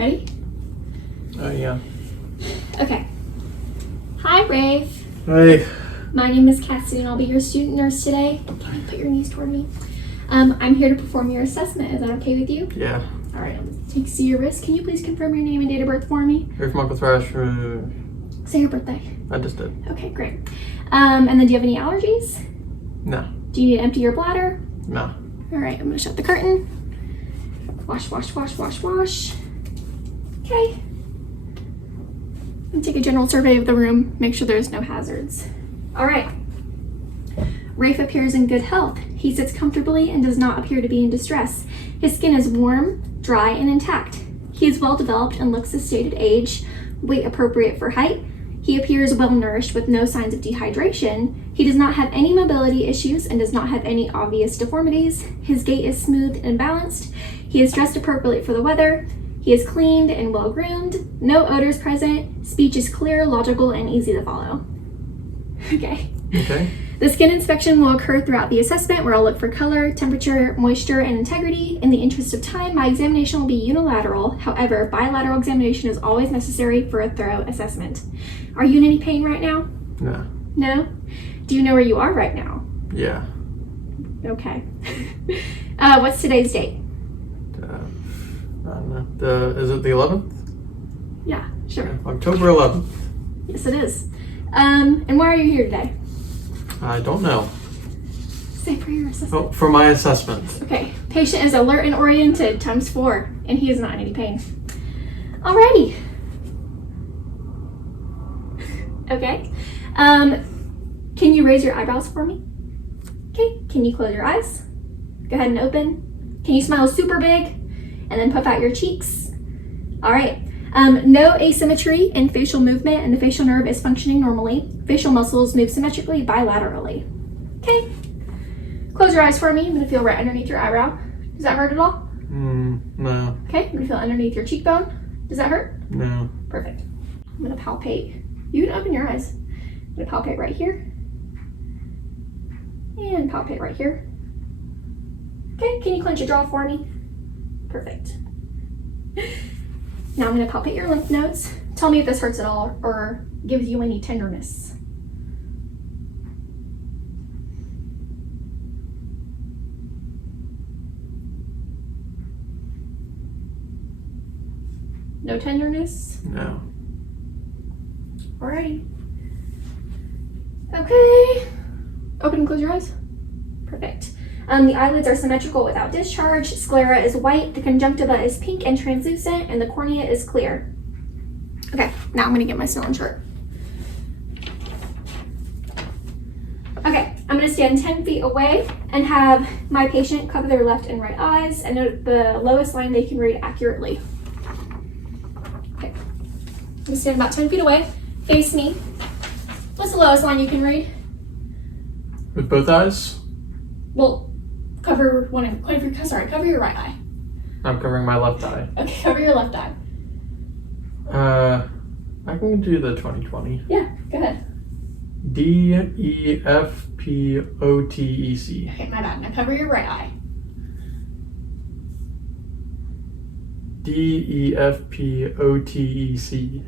Ready? Oh, yeah. Okay. Hi, Rafe. Hey. My name is Cassie, and I'll be your student nurse today. Can you put your knees toward me? I'm here to perform your assessment. Is that okay with you? Yeah. All right, I'll see your wrist. Can you please confirm your name and date of birth for me? Rafe Michael Thrash. Say your birthday. I just did. Okay, great. And then do you have any allergies? No. Do you need to empty your bladder? No. All right, I'm gonna shut the curtain. Wash, wash, wash, wash, wash. Okay. And take a general survey of the room. Make sure there's no hazards. All right. Rafe appears in good health. He sits comfortably and does not appear to be in distress. His skin is warm, dry, and intact. He is well developed and looks the stated age, weight appropriate for height. He appears well nourished with no signs of dehydration. He does not have any mobility issues and does not have any obvious deformities. His gait is smooth and balanced. He is dressed appropriately for the weather. He is cleaned and well groomed. No odors present. Speech is clear, logical, and easy to follow. Okay. Okay. The skin inspection will occur throughout the assessment where I'll look for color, temperature, moisture, and integrity. In the interest of time, my examination will be unilateral. However, bilateral examination is always necessary for a thorough assessment. Are you in any pain right now? No. No? Do you know where you are right now? Yeah. Okay. What's today's date? I don't know. Is it the 11th? Yeah, sure. Yeah, October 11th. Yes, it is. And why are you here today? I don't know. Say for your assessment. Oh, for my assessment. Okay. Patient is alert and oriented ×4, and he is not in any pain. Alrighty. Okay. Can you raise your eyebrows for me? Okay. Can you close your eyes? Go ahead and open. Can you smile super big? And then puff out your cheeks. All right. No asymmetry in facial movement, and the facial nerve is functioning normally. Facial muscles move symmetrically bilaterally. Okay. Close your eyes for me. I'm going to feel right underneath your eyebrow. Does that hurt at all? No. Okay. I'm going to feel underneath your cheekbone. Does that hurt? No. Perfect. I'm going to palpate. You can open your eyes. I'm going to palpate right here. And palpate right here. Okay. Can you clench your jaw for me? Perfect. Now I'm going to palpate your lymph nodes. Tell me if this hurts at all or gives you any tenderness. No tenderness? No. Alrighty. Okay. Open and close your eyes. Perfect. The eyelids are symmetrical without discharge. Sclera is white. The conjunctiva is pink and translucent, and the cornea is clear. Okay, now I'm going to get my Snellen chart. Okay, I'm going to stand 10 feet away and have my patient cover their left and right eyes and note the lowest line they can read accurately. Okay, I'm going to stand about 10 feet away. Face me. What's the lowest line you can read? With both eyes? Well, cover cover your right eye. I'm covering my left eye. Okay, cover your left eye. I can do the 20/20. Yeah, go ahead. DEFPOTEC. Okay, my bad. Now cover your right eye. DEFPOTEC.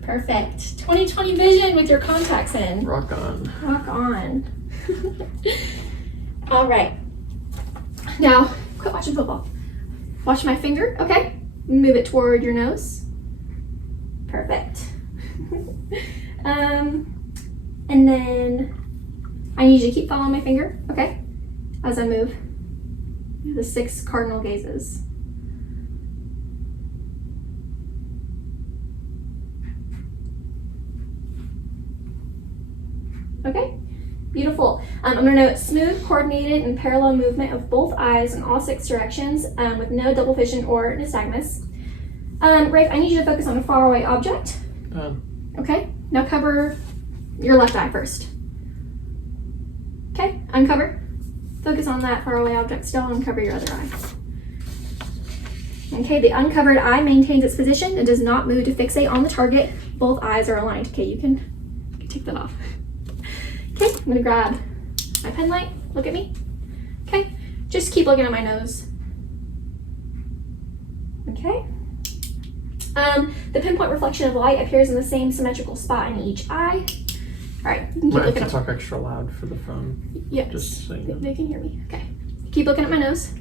Perfect. 20/20 vision with your contacts in. Rock on. Rock on. All right. Now, quit watching football. Watch my finger, okay? Move it toward your nose. Perfect. And then I need you to keep following my finger, okay? As I move the 6 cardinal gazes. Okay, beautiful. I'm going to note smooth, coordinated, and parallel movement of both eyes in all 6 directions with no double vision or nystagmus. Rafe, I need you to focus on a faraway object. Okay, now cover your left eye first. Okay, uncover. Focus on that faraway object still and cover your other eye. Okay, the uncovered eye maintains its position and does not move to fixate on the target. Both eyes are aligned. Okay, you can take that off. Okay, I'm gonna grab my pen light. Look at me. Okay, just keep looking at my nose. Okay. The pinpoint reflection of light appears in the same symmetrical spot in each eye. All right, you can keep Might have looking to up. talk extra loud for the phone. Yes, Just so you know. they can hear me. Okay, keep looking at my nose.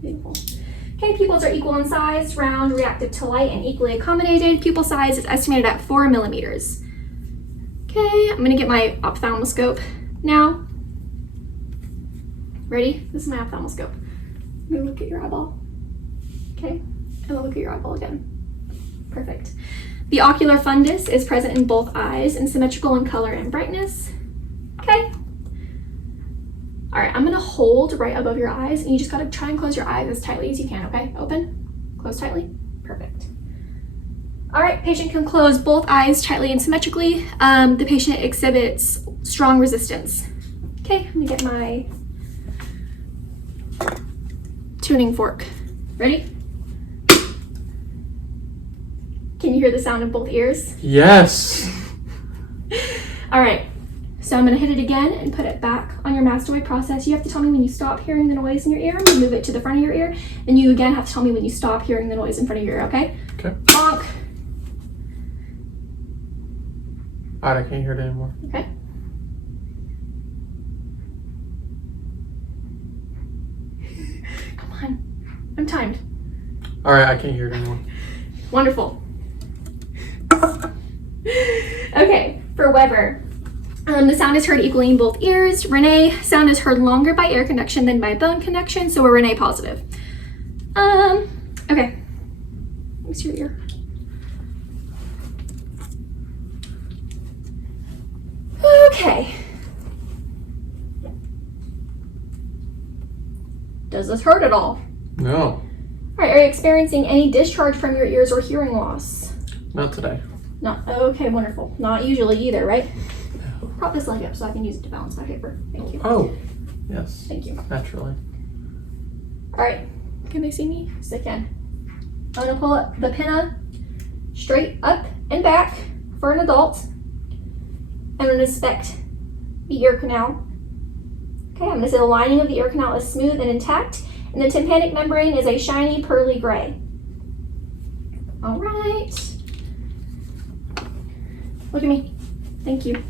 Beautiful. Okay, pupils are equal in size, round, reactive to light, and equally accommodated. Pupil size is estimated at 4 millimeters. Okay, I'm gonna get my ophthalmoscope now. Ready? This is my ophthalmoscope. I'm gonna look at your eyeball. Okay, and I'll look at your eyeball again. Perfect. The ocular fundus is present in both eyes and symmetrical in color and brightness. Okay. All right, I'm gonna hold right above your eyes, and you just gotta try and close your eyes as tightly as you can, okay? Open, close tightly, perfect. All right, patient can close both eyes tightly and symmetrically. The patient exhibits strong resistance. Okay, I'm gonna get my tuning fork. Ready? Can you hear the sound in both ears? Yes. All right, so I'm gonna hit it again and put it back on your mastoid process. You have to tell me when you stop hearing the noise in your ear. I'm gonna move it to the front of your ear, and you again have to tell me when you stop hearing the noise in front of your ear, okay? Okay. Honk. All right, I can't hear it anymore. Okay. Come on, I'm timed. All right, I can't hear it anymore. Wonderful. Okay, for Weber, the sound is heard equally in both ears. Renee, sound is heard longer by air conduction than by bone conduction, so we're Renee positive. Okay. Let me see your ear. Okay. Does this hurt at all? No, All right, are you experiencing any discharge from your ears or hearing loss? not today. Not, okay, wonderful. Not usually either, right? Prop this leg up so I can use it to balance my paper. Thank you. Oh, yes, Thank you. naturally. All right, can they see me? Yes, they can. I'm gonna pull up the pinna straight up and back for an adult. I'm gonna inspect the ear canal. Okay, I'm gonna say the lining of the ear canal is smooth and intact, and the tympanic membrane is a shiny pearly gray. All right. Look at me. Thank you.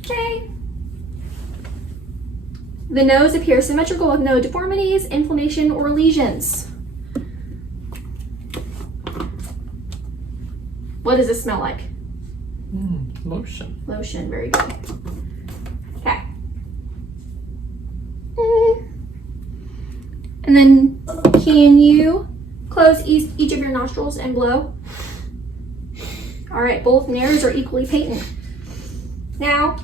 Okay. The nose appears symmetrical with no deformities, inflammation, or lesions. What does this smell like? Lotion. Lotion, very good. Okay. And then can you close each of your nostrils and blow? All right, both nares are equally patent. Now,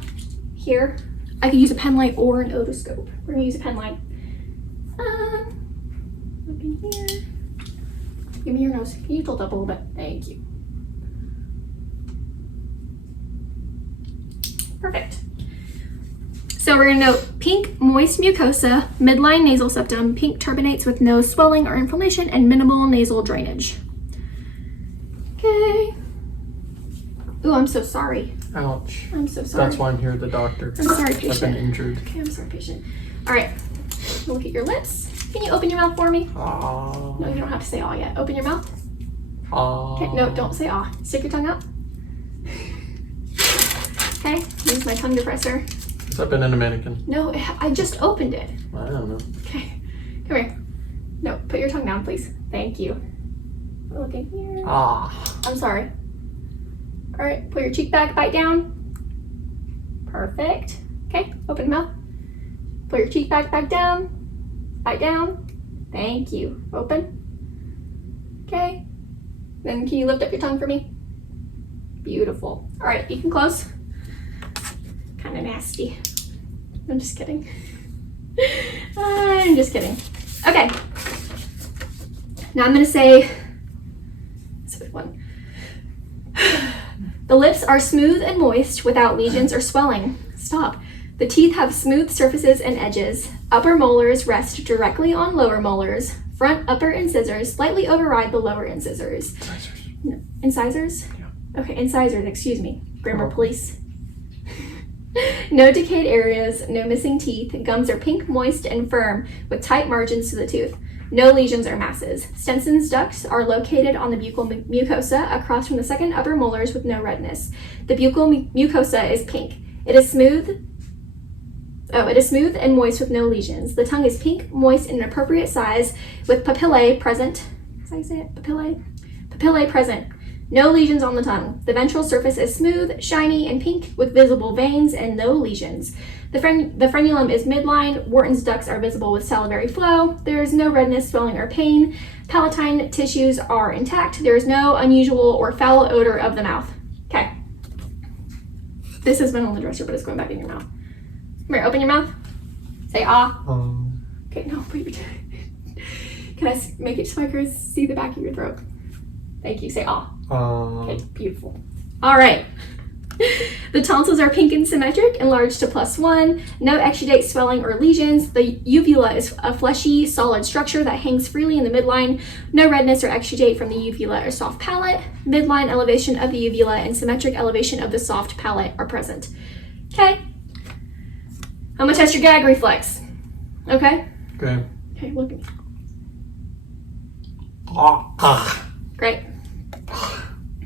here, I could use a pen light or an otoscope. We're gonna use a pen light. Look in here. Give me your nose. Can you tilt up a little bit? Thank you. Perfect. So we're gonna note pink moist mucosa, midline nasal septum, pink turbinates with no swelling or inflammation, and minimal nasal drainage. Okay. Ooh, I'm so sorry. Ouch. I'm so sorry. That's why I'm here, the doctor. I'm sorry, I've been patient. injured. Okay, I'm sorry, patient. All right, look at your lips. Can you open your mouth for me? Ah. No, you don't have to say aw yet. Open your mouth. Ah. Okay, no, don't say aw. Stick your tongue out. Okay, use my tongue depressor. Has that been in a mannequin? No, I just opened it. I don't know. Okay, come here. No, put your tongue down, please. Thank you. Look in here. Ah. I'm sorry. All right, pull your cheek back, bite down. Perfect. Okay, open your mouth. Pull your cheek back down. Bite down. Thank you. Open. Okay. Then can you lift up your tongue for me? Beautiful. All right, you can close. Kind of nasty. I'm just kidding. I'm just kidding. Okay. Now I'm gonna say, that's a good one. The lips are smooth and moist without lesions or swelling. Stop. The teeth have smooth surfaces and edges. Upper molars rest directly on lower molars. Front upper incisors slightly override the lower incisors. Incisors. No, incisors? Yeah. Okay, incisors, excuse me. Grammar Oh. police. No decayed areas, no missing teeth. Gums are pink, moist, and firm with tight margins to the tooth. No lesions or masses. Stenson's ducts are located on the buccal mucosa across from the second upper molars with no redness. The buccal mucosa is pink. It is smooth and moist with no lesions. The tongue is pink, moist, and an appropriate size with papillae present. Is that how you say it? Papillae? Papillae present. No lesions on the tongue. The ventral surface is smooth, shiny, and pink with visible veins and no lesions. The frenulum is midline. Wharton's ducts are visible with salivary flow. There is no redness, swelling, or pain. Palatine tissues are intact. There is no unusual or foul odor of the mouth. Okay. This has been on the dresser, but it's going back in your mouth. Come here, open your mouth. Say ah. Okay, no, put your Can I make it so I can see the back of your throat? Thank you. Say ah. Okay, beautiful. All right. The tonsils are pink and symmetric, enlarged to +1. No exudate, swelling, or lesions. The uvula is a fleshy, solid structure that hangs freely in the midline. No redness or exudate from the uvula or soft palate. Midline elevation of the uvula and symmetric elevation of the soft palate are present. Okay. I'm gonna test your gag reflex. Okay? Okay. Okay, look at me. Ah. Great.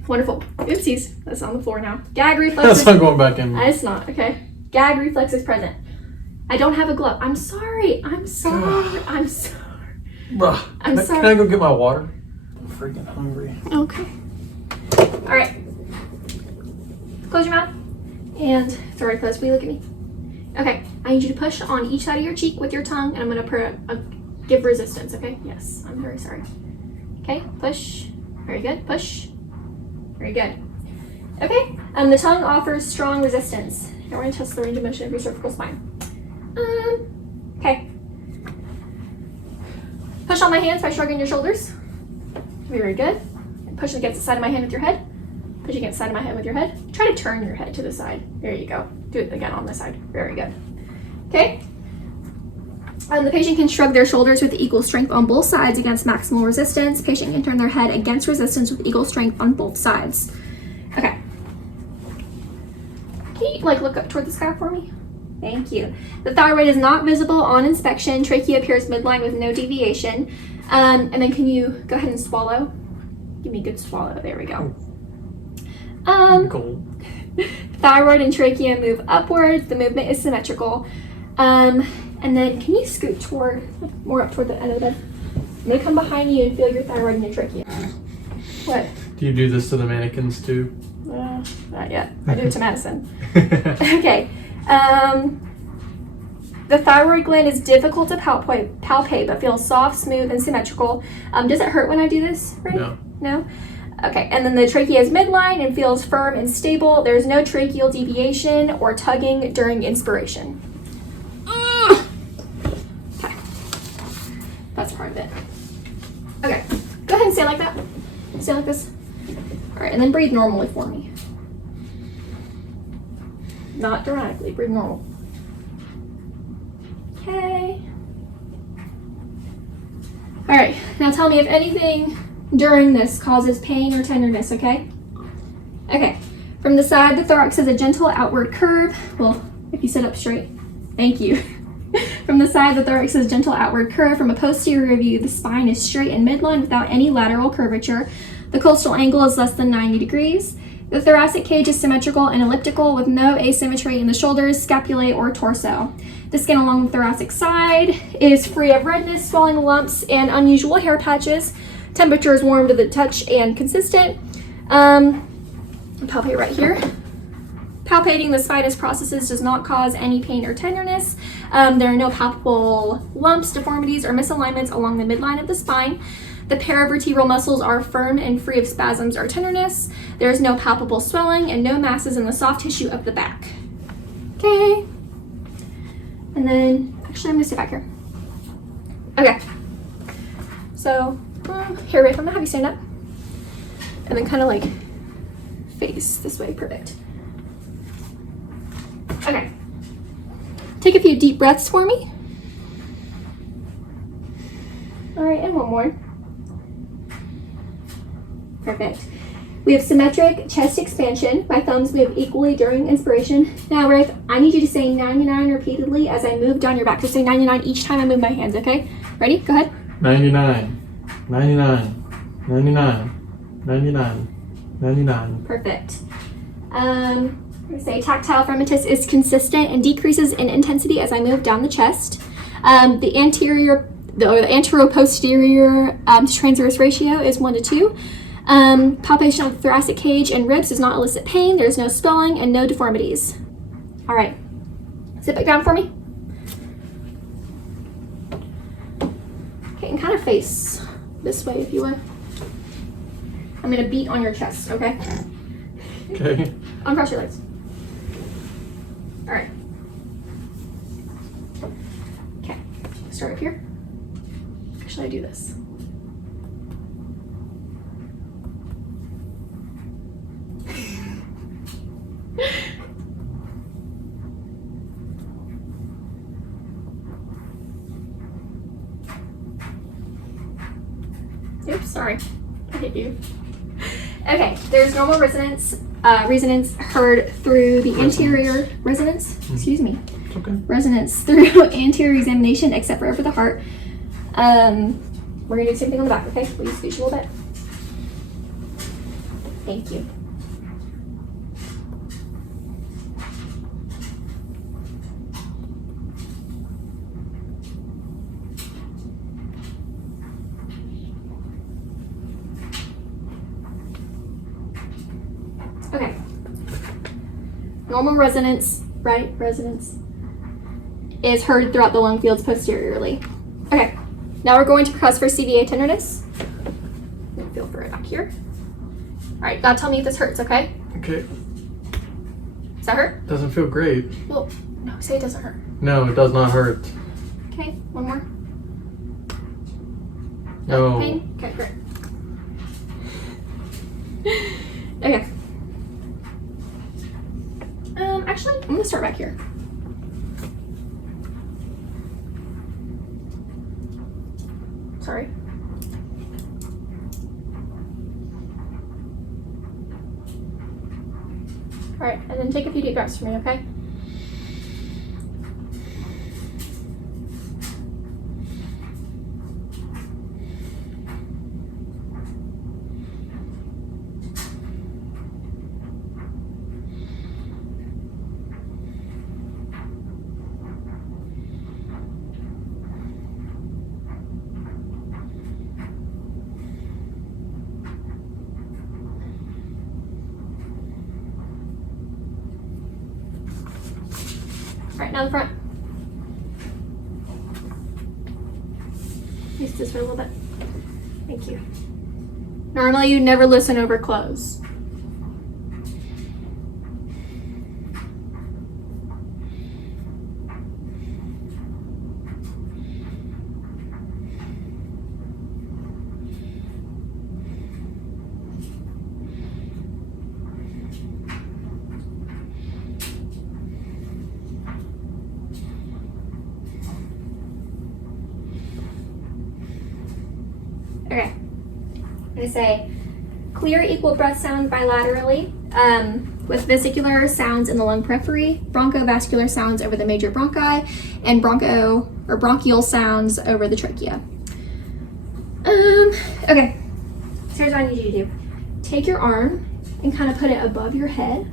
Wonderful. Oopsies. That's on the floor now. Gag reflex. That's not going back in. It's not. Okay. Gag reflex is present. I don't have a glove. I'm sorry. I'm sorry. I'm sorry. Bruh. I'm sorry. Can I go get my water? I'm freaking hungry. Okay. All right. Close your mouth. And it's already closed. Will you look at me? Okay. I need you to push on each side of your cheek with your tongue, and I'm going to give resistance. Okay? Yes. I'm very sorry. Okay. Push. Very good. Push. Very good. Okay, the tongue offers strong resistance. Now we're going to test the range of motion of your cervical spine. Okay. Push on my hands by shrugging your shoulders. Very good. And push against the side of my hand with your head. Push against the side of my head with your head. Try to turn your head to the side. There you go. Do it again on this side. Very good. Okay. The patient can shrug their shoulders with equal strength on both sides against maximal resistance. Patient can turn their head against resistance with equal strength on both sides. Okay. Can you look up toward the sky for me? Thank you. The thyroid is not visible on inspection. Trachea appears midline with no deviation. And then can you go ahead and swallow? Give me a good swallow. There we go. Gold. Thyroid and trachea move upwards. The movement is symmetrical. And then can you scoot more up toward the end of the bed? I'm gonna come behind you and feel your thyroid and your trachea. What? Do you do this to the mannequins too? Not yet. I do it to Madison. Okay. The thyroid gland is difficult to palpate, but feels soft, smooth, and symmetrical. Does it hurt when I do this, right? No. No? Okay, and then the trachea is midline and feels firm and stable. There's no tracheal deviation or tugging during inspiration. Okay. That's part of it. Okay, go ahead and stay like that. Stay like this. All right, and then breathe normally for me. Not dramatically, breathe normal. Okay. All right, now tell me if anything during this causes pain or tenderness, okay? Okay, from the side, the thorax has a gentle outward curve. Well, if you sit up straight, thank you. From the side, the thorax has a gentle outward curve. From a posterior view, the spine is straight and midline without any lateral curvature. The costal angle is less than 90 degrees. The thoracic cage is symmetrical and elliptical with no asymmetry in the shoulders, scapulae, or torso. The skin along the thoracic side is free of redness, swelling, lumps, and unusual hair patches. Temperature is warm to the touch and consistent. Palpate right here. Palpating the spinous processes does not cause any pain or tenderness. There are no palpable lumps, deformities, or misalignments along the midline of the spine. The paravertebral muscles are firm and free of spasms or tenderness. There is no palpable swelling and no masses in the soft tissue of the back. Okay. And then, actually, I'm gonna sit back here. Okay. So, here, Rafe, I'm gonna have you stand up. And then kind of like face this way, perfect. Okay. Take a few deep breaths for me. All right, and one more. Perfect. We have symmetric chest expansion. My thumbs move equally during inspiration. Now, Rafe, I need you to say 99 repeatedly as I move down your back. So say 99 each time I move my hands, okay? Ready? Go ahead. 99, 99, 99, 99, 99. Perfect. I'm going to say tactile fremitus is consistent and decreases in intensity as I move down the chest. The antero-posterior to transverse ratio is 1 to 2. Palpation of the thoracic cage and ribs does not elicit pain. There's no swelling and no deformities. All right. Sit back down for me. Okay, and kind of face this way if you would. I'm going to beat on your chest, okay? Okay. Uncross your legs. All right. Okay. Start up here. Or should I do this? Oops, sorry. I hit you. Okay, there's normal resonance heard through the anterior resonance. Excuse me. It's okay. Resonance through anterior examination, except for over the heart. We're gonna do the same thing on the back. Okay, will you scooch a little bit? Thank you. Okay. Normal resonance, right? Resonance is heard throughout the lung fields posteriorly. Okay. Now we're going to press for CVA tenderness. Feel for it back here. All right. Now tell me if this hurts. Okay. Okay. Does that hurt? Doesn't feel great. Well, no. Say it doesn't hurt. No, it does not hurt. Okay. One more. No. Pain? Okay. Great. Okay. Actually, I'm gonna start back here. Sorry. All right, and then take a few deep breaths for me, okay? All right, now the front. Use this for a little bit. Thank you. Normally, you never listen over close. Okay. I'm going to say clear equal breath sound bilaterally with vesicular sounds in the lung periphery, bronchovascular sounds over the major bronchi, and bronchial sounds over the trachea. Okay. So here's what I need you to do. Take your arm and kind of put it above your head.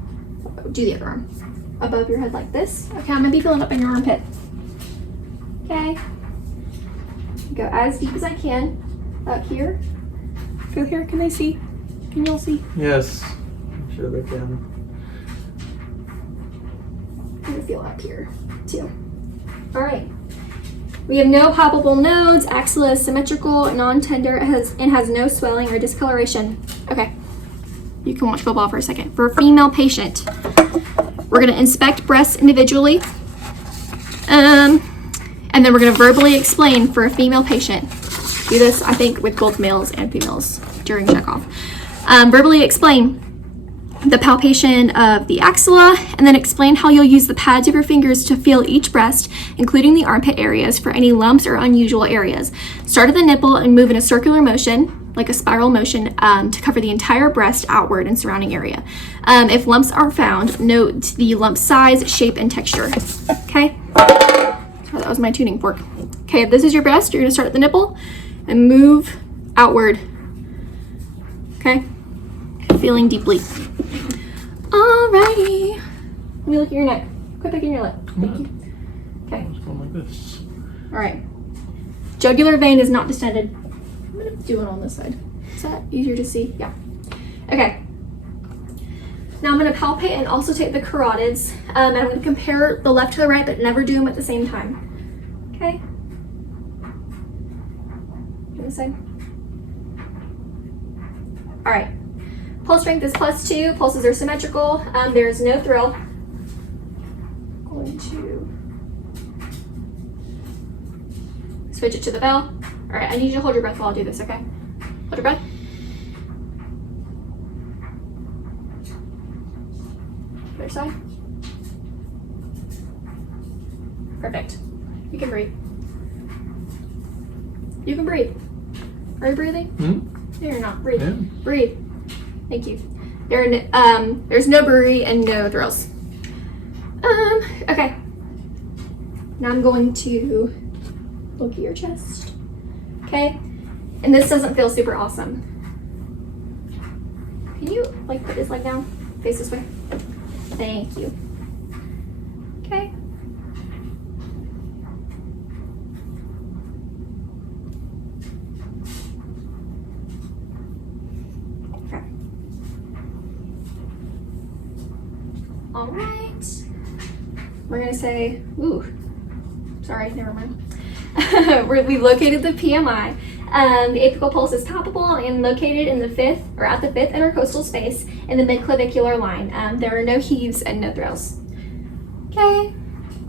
Do the other arm. Above your head like this. Okay, I'm going to be filling up in your armpit. Okay. Go as deep as I can. Up here. Feel here. Can they see? Can y'all see? Yes. I'm sure they can. I'm gonna feel up here too. All right. We have no palpable nodes. Axilla is symmetrical, non-tender, and has no swelling or discoloration. Okay. You can watch football for a second. For a female patient, we're gonna inspect breasts individually, and then we're gonna verbally explain for a female patient. Do this, I think, with both males and females during checkoff. Verbally explain the palpation of the axilla, and then explain how you'll use the pads of your fingers to feel each breast, including the armpit areas, for any lumps or unusual areas. Start at the nipple and move in a circular motion. like a spiral motion to cover the entire breast outward and surrounding area. If lumps are found, note the lump size, shape, and texture. Okay? So that was my tuning fork. Okay, if this is your breast, you're gonna start at the nipple and move outward. Okay? Feeling deeply. Alrighty. Let me look at your neck. Quit picking your lip. Thank you. Okay. It's going like this. Alright. Jugular vein is not distended. I'm gonna do it on this side. Is that easier to see? Yeah. Okay. Now I'm gonna palpate and also take the carotids. And I'm gonna compare the left to the right, but never do them at the same time. Okay? On this side. Alright. Pulse strength is +2. Pulses are symmetrical. There is no thrill. Going to switch it to the bell. All right, I need you to hold your breath while I do this, okay? Hold your breath. Other side. Perfect. You can breathe. You can breathe. Are you breathing? Hmm? No, you're not. Breathe. Yeah. Breathe. Thank you. There's no bury and no thrills. Okay. Now I'm going to look at your chest. Okay? And this doesn't feel super awesome. Can you like put his leg down? Face this way. Thank you. Okay. Okay. All right. We're gonna say, ooh, sorry, never mind. We located the PMI. The apical pulse is palpable and located in the fifth, or at the fifth intercostal space in the midclavicular line. There are no heaves and no thrills. Okay.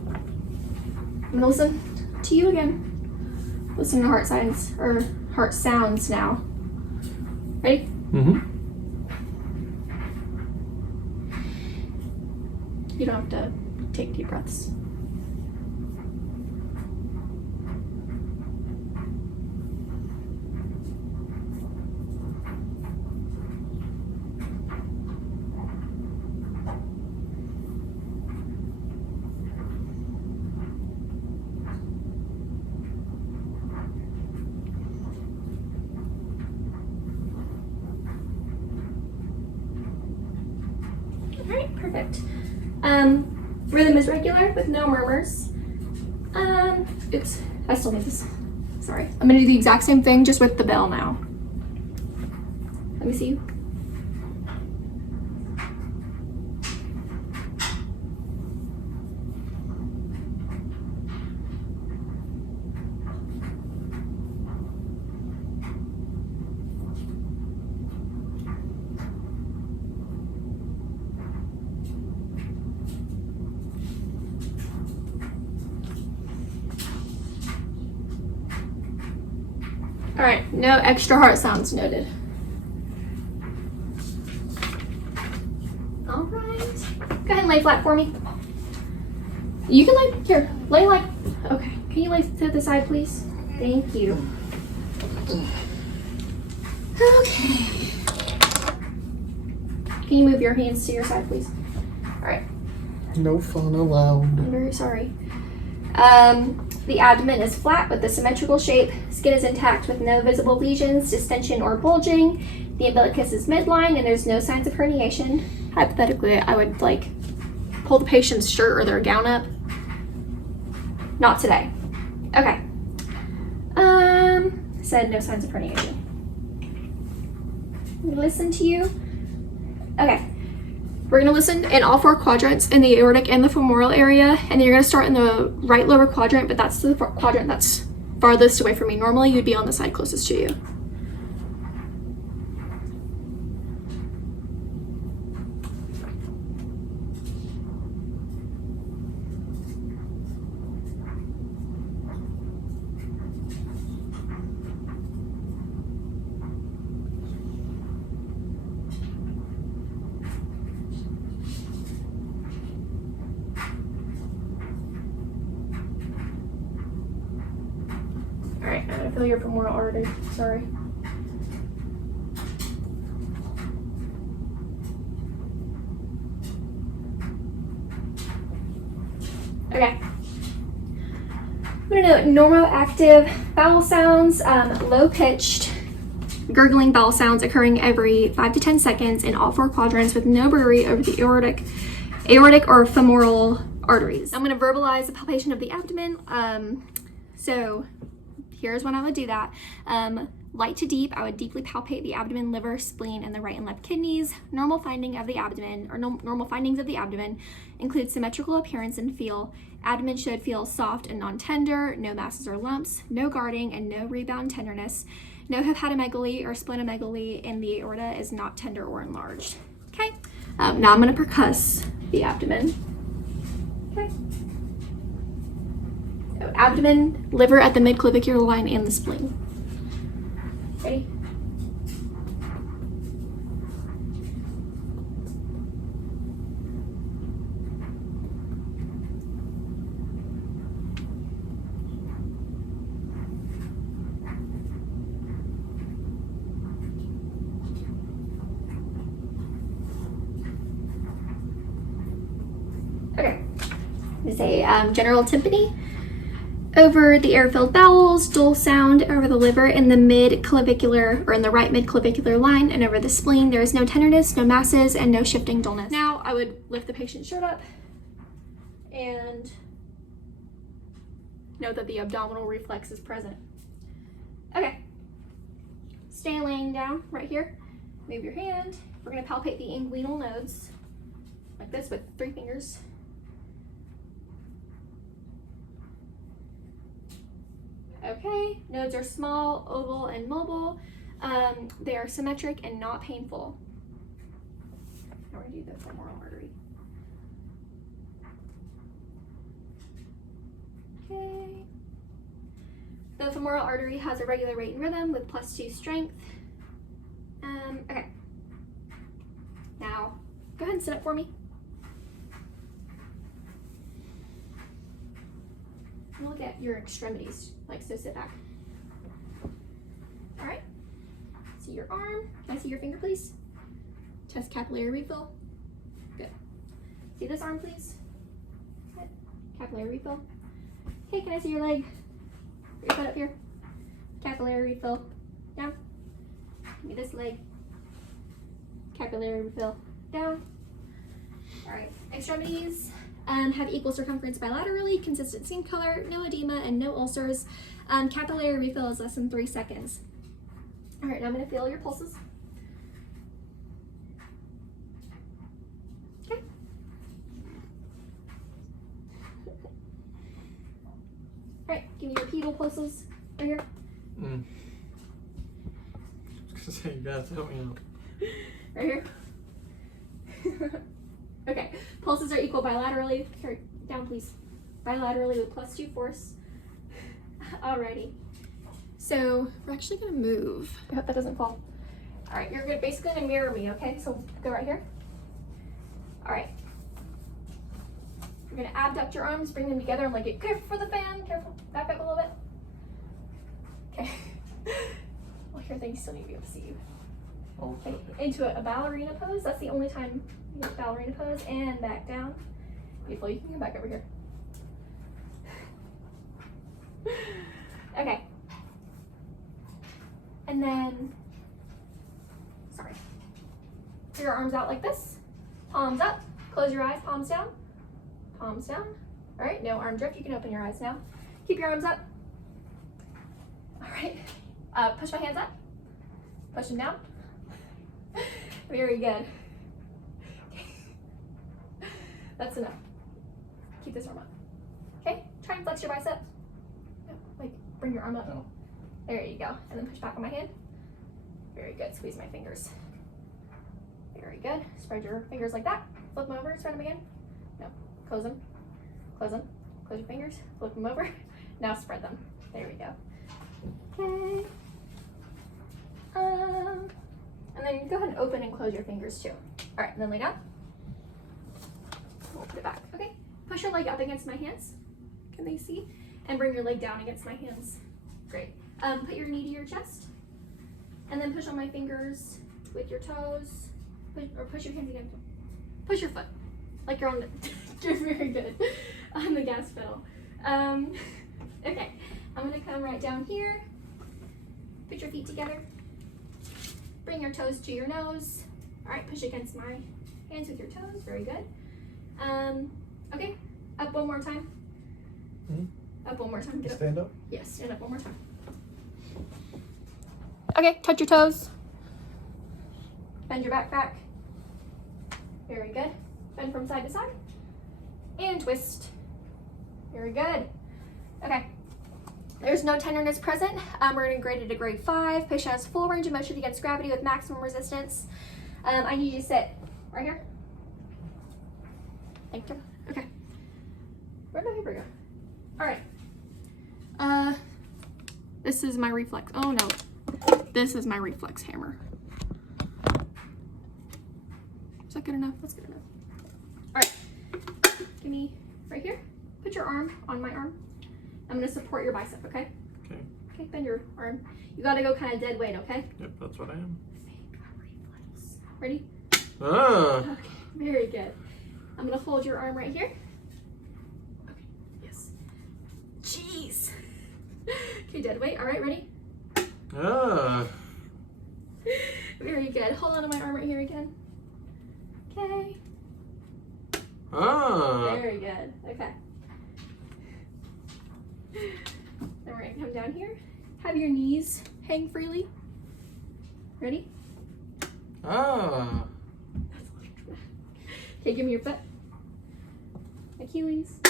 I'm gonna listen to you again. Listen to heart signs, or heart sounds now. Ready? Mm-hmm. You don't have to take deep breaths. Alright, perfect. Rhythm is regular with no murmurs. Oops, I still need this. Sorry. I'm gonna do the exact same thing just with the bell now. Let me see you. All right, no extra heart sounds noted. All right, go ahead and lay flat for me. You can lay, here, lay like, okay. Can you lay to the side, please? Thank you. Okay. Can you move your hands to your side, please? All right. No fun allowed. I'm very sorry. The abdomen is flat with a symmetrical shape. Skin is intact with no visible lesions, distension, or bulging. The umbilicus is midline and there's no signs of herniation. Hypothetically, I would like pull the patient's shirt or their gown up. Not today. Okay. Said no signs of herniation. Listen to you. Okay. We're gonna listen in all four quadrants, in the aortic and the femoral area, and then you're gonna start in the right lower quadrant, but that's the quadrant that's farthest away from me. Normally you'd be on the side closest to you. Alright, I'm gonna feel your femoral artery. Sorry. to note normal active bowel sounds, low pitched gurgling bowel sounds occurring every 5 to 10 seconds in all 4 quadrants with no brewery over the aortic or femoral arteries. I'm going to verbalize the palpation of the abdomen. So here's when I would do that. Light to deep, I would deeply palpate the abdomen, liver, spleen, and the right and left kidneys. Normal findings of the abdomen include symmetrical appearance and feel. Abdomen should feel soft and non-tender, no masses or lumps, no guarding, and no rebound tenderness. No hepatomegaly or splenomegaly in the aorta is not tender or enlarged. Okay, now I'm going to percuss the abdomen. Okay. So abdomen, liver at the midclavicular line, and the spleen. Ready? Okay. We say general tympany. Over the air-filled bowels, dull sound over the liver in the mid-clavicular or in the right mid-clavicular line, and over the spleen, there is no tenderness, no masses, and no shifting dullness. Now I would lift the patient's shirt up and note that the abdominal reflex is present. Okay, stay laying down right here. Move your hand. We're going to palpate the inguinal nodes like this with 3 fingers. Okay, nodes are small, oval, and mobile. They are symmetric and not painful. Now we're going to do the femoral artery. Okay. The femoral artery has a regular rate and rhythm with +2 strength. Okay. Now, go ahead and sit up for me. And look at your extremities, like so. Sit back. All right. See your arm. Can I see your finger, please? Test capillary refill. Good. See this arm, please? Good. Capillary refill. Okay, can I see your leg? Put your foot up here. Capillary refill. Down. Give me this leg. Capillary refill. Down. All right. Extremities. Have equal circumference bilaterally, consistent skin color, no edema, and no ulcers. Capillary refill is less than 3 seconds. All right, now I'm going to feel your pulses. Okay. All right, give me your pedal pulses right here. I was gonna say, you gotta help me out. Right here. Okay, pulses are equal bilaterally. Carry down, please. Bilaterally with +2 force. Alrighty. So we're actually gonna move. I hope that doesn't fall. All right, you're basically gonna mirror me, okay? So go right here. All right. You're gonna abduct your arms, bring them together, and like get careful for the fan. Careful. Back up a little bit. Okay. Well, here things still need to be able to see you. Okay, into a ballerina pose. That's the only time you get ballerina pose, and back down. Beautiful. You can come back over here. Okay. And then, sorry. Put your arms out like this. Palms up. Close your eyes. Palms down. Palms down. All right. No arm drift. You can open your eyes now. Keep your arms up. All right. Push my hands up. Push them down. Very good. That's enough. Keep this arm up. Okay, try and flex your bicep. No, like bring your arm up. No. There you go. And then push back on my hand. Very good. Squeeze my fingers. Very good. Spread your fingers like that. Flip them over. Spread them again. No. Close them. Close them. Close your fingers. Flip them over. Now spread them. There we go. Okay. And then go ahead and open and close your fingers too. All right, and then lay down. We'll put it back. Okay. Push your leg up against my hands. Can they see? And bring your leg down against my hands. Great. Put your knee to your chest. And then push on my fingers with your toes. Push your hands again. Push your foot. Like you're on the, you're very good. On the gas pedal. Okay, I'm gonna come right down here. Put your feet together. Bring your toes to your nose. All right, push against my hands with your toes. Very good. Okay, up one more time. Up one more time. Get up. Stand up. Yes, stand up one more time. Okay, touch your toes. Bend your back. Very good. Bend from side to side. And twist. Very good. Okay. There's no tenderness present. We're going to grade it a grade 5. Patient has full range of motion against gravity with maximum resistance. I need you to sit right here. Thank you. Okay. Where'd my paper go? All right. This is my reflex. Oh no. This is my reflex hammer. Is that good enough? That's good enough. All right. Give me right here. Put your arm on my arm. I'm gonna support your bicep, okay? Okay. Okay, bend your arm. You gotta go kind of dead weight, okay? Yep, that's what I am. Ready? Ah. Okay, very good. I'm gonna hold your arm right here. Okay, yes. Jeez. Okay, dead weight. All right, ready? Ah. Very good. Hold on to my arm right here again. Okay. Ah. Very good. Okay. Then we're gonna come down here. Have your knees hang freely. Ready? Ah. Okay, give me your foot. Achilles.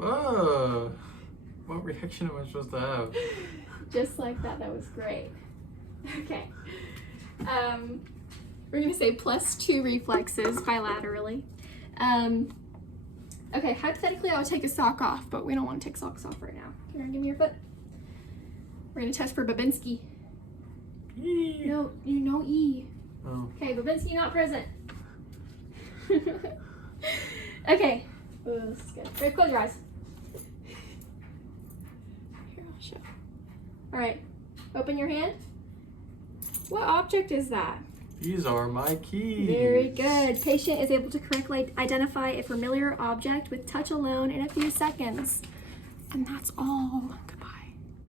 Ah. What reaction am I supposed to have? Just like that. That was great. Okay. We're gonna say +2 reflexes bilaterally. Okay, hypothetically I would take a sock off, but we don't want to take socks off right now. Can you give me your foot? We're gonna test for Babinski. Eee. No, you no E. Oh. Okay, Babinski not present. Okay. Oh, this is good. Great, close your eyes. Here, I'll show. All right, open your hand. What object is that? These are my keys. Very good. Patient is able to correctly identify a familiar object with touch alone in a few seconds. And that's all.